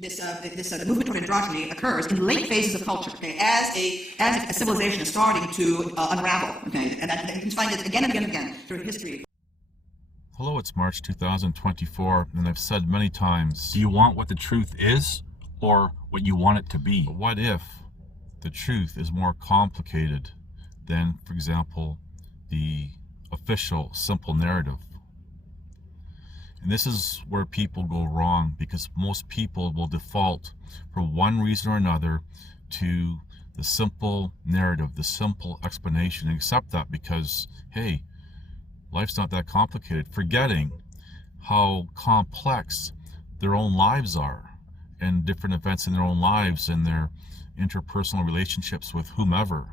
Historically, the movement toward androgyny occurs in late phases of culture, okay, as a civilization is starting to unravel, okay, and you can find it again and again and again through history. Hello, it's March 2024, and I've said many times, do you want what the truth is, or what you want it to be? But what if the truth is more complicated than, for example, the official simple narrative? And this is where people go wrong, because most people will default for one reason or another to the simple narrative, the simple explanation, and accept that because, hey, life's not that complicated, forgetting how complex their own lives are and different events in their own lives and their interpersonal relationships with whomever.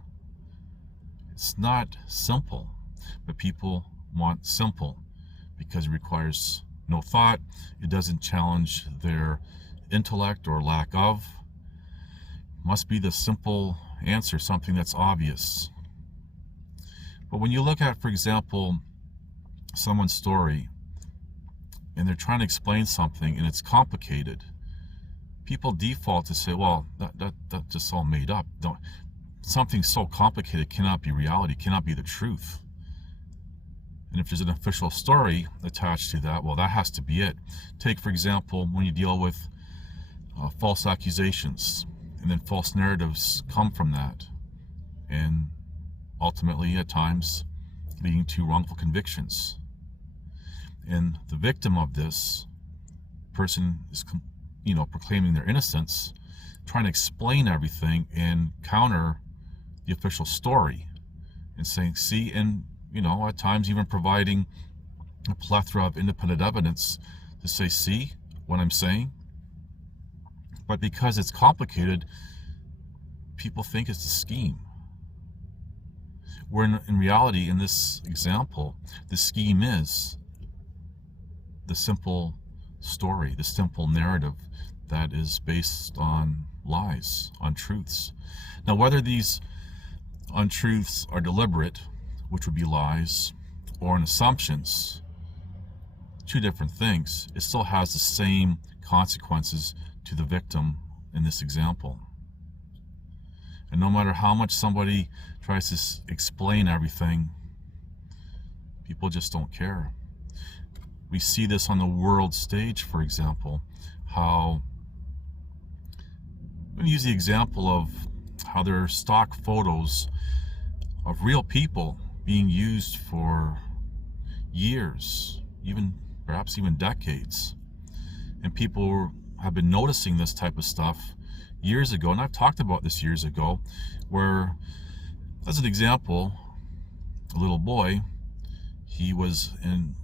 It's not simple, but people want simple because it requires no thought. It doesn't challenge their intellect or lack of. Must be the simple answer, something that's obvious. But when you look at, for example, someone's story and they're trying to explain something and it's complicated, people default to say, well, that's just all made up. Something so complicated cannot be reality, cannot be the truth. And if there's an official story attached to that, well, that has to be it. Take, for example, when you deal with false accusations, and then false narratives come from that, and ultimately, at times, leading to wrongful convictions. And the victim of this person is, proclaiming their innocence, trying to explain everything and counter the official story, and saying, see, and at times even providing a plethora of independent evidence to say, see what I'm saying? But because it's complicated, people think it's a scheme. Where in reality, in this example, the scheme is the simple story, the simple narrative that is based on lies, untruths. Now, whether these untruths are deliberate, which would be lies, or in assumptions, two different things, it still has the same consequences to the victim in this example. And no matter how much somebody tries to explain everything, people just don't care. We see this on the world stage, for example, how, I'm going to use the example of how there are stock photos of real people being used for years, perhaps even decades. And people have been noticing this type of stuff years ago, and I've talked about this years ago, where, as an example, a little boy, he was in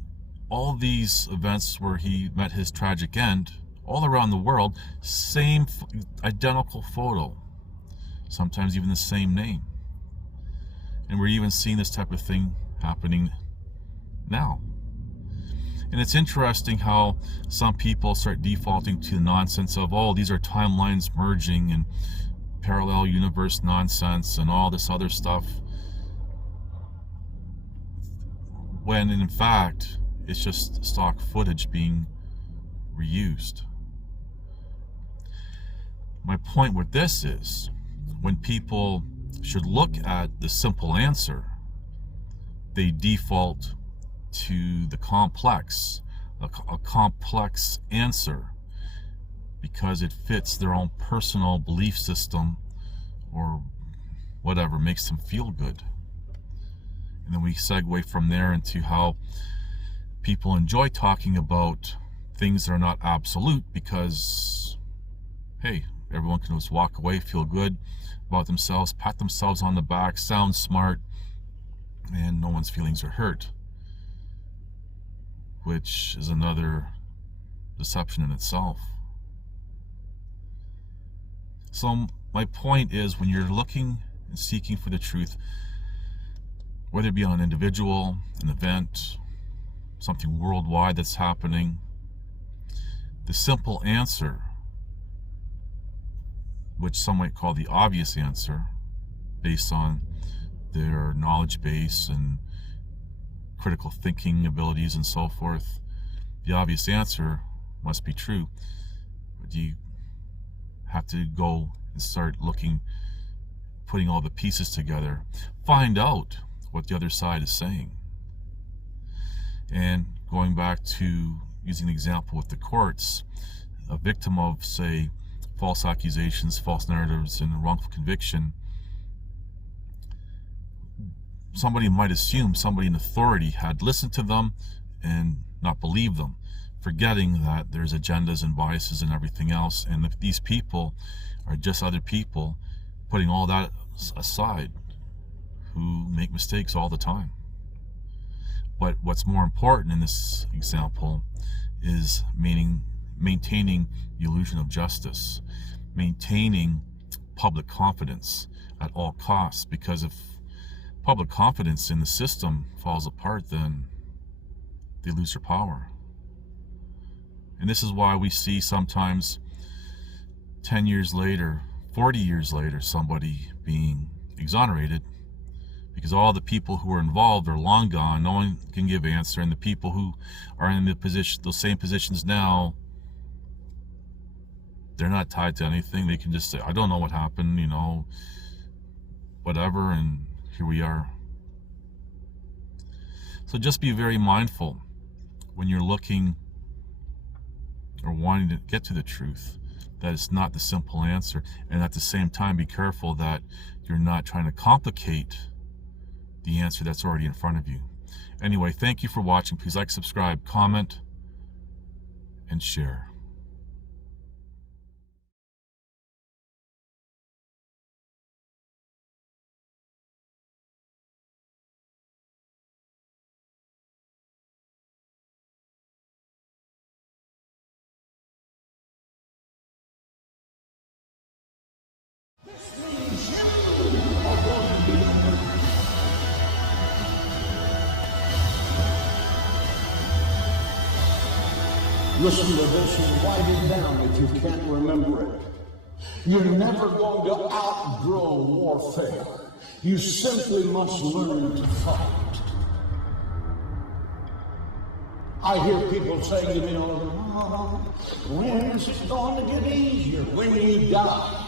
all these events where he met his tragic end all around the world, same identical photo, sometimes even the same name. And we're even seeing this type of thing happening now. And it's interesting how some people start defaulting to the nonsense of, oh, these are timelines merging and parallel universe nonsense and all this other stuff, when in fact it's just stock footage being reused. My point with this is, when people should look at the simple answer, they default to the complex, a complex answer, because it fits their own personal belief system or whatever makes them feel good. And then we segue from there into how people enjoy talking about things that are not absolute because, hey, everyone can just walk away, feel good about themselves, pat themselves on the back, sound smart, and no one's feelings are hurt, which is another deception in itself. So my point is, when you're looking and seeking for the truth, whether it be on an individual, an event, something worldwide that's happening, the simple answer, which some might call the obvious answer, based on their knowledge base and critical thinking abilities and so forth, The obvious answer must be true, but you have to go and start looking, putting all the pieces together, find out what the other side is saying. And going back to using the example with the courts, a victim of, say, false accusations, false narratives, and wrongful conviction, somebody might assume somebody in authority had listened to them and not believed them, forgetting that there's agendas and biases and everything else, and that these people are just other people, putting all that aside, who make mistakes all the time. But what's more important in this example is maintaining the illusion of justice, maintaining public confidence at all costs, because if public confidence in the system falls apart, then they lose their power. And this is why we see sometimes 10 years later, 40 years later, somebody being exonerated, because all the people who are involved are long gone, no one can give answer, and the people who are in the position, those same positions now, they're not tied to anything. They can just say, I don't know what happened, whatever, and here we are. So just be very mindful when you're looking or wanting to get to the truth, that it's not the simple answer, and at the same time be careful that you're not trying to complicate the answer that's already in front of you. Anyway, thank you for watching. Please like, subscribe, comment, and share. Listen to this and write it down if you can't remember it. You're never going to outgrow warfare. You simply must learn to fight. I hear people saying to me, when is it going to get easier? When you die.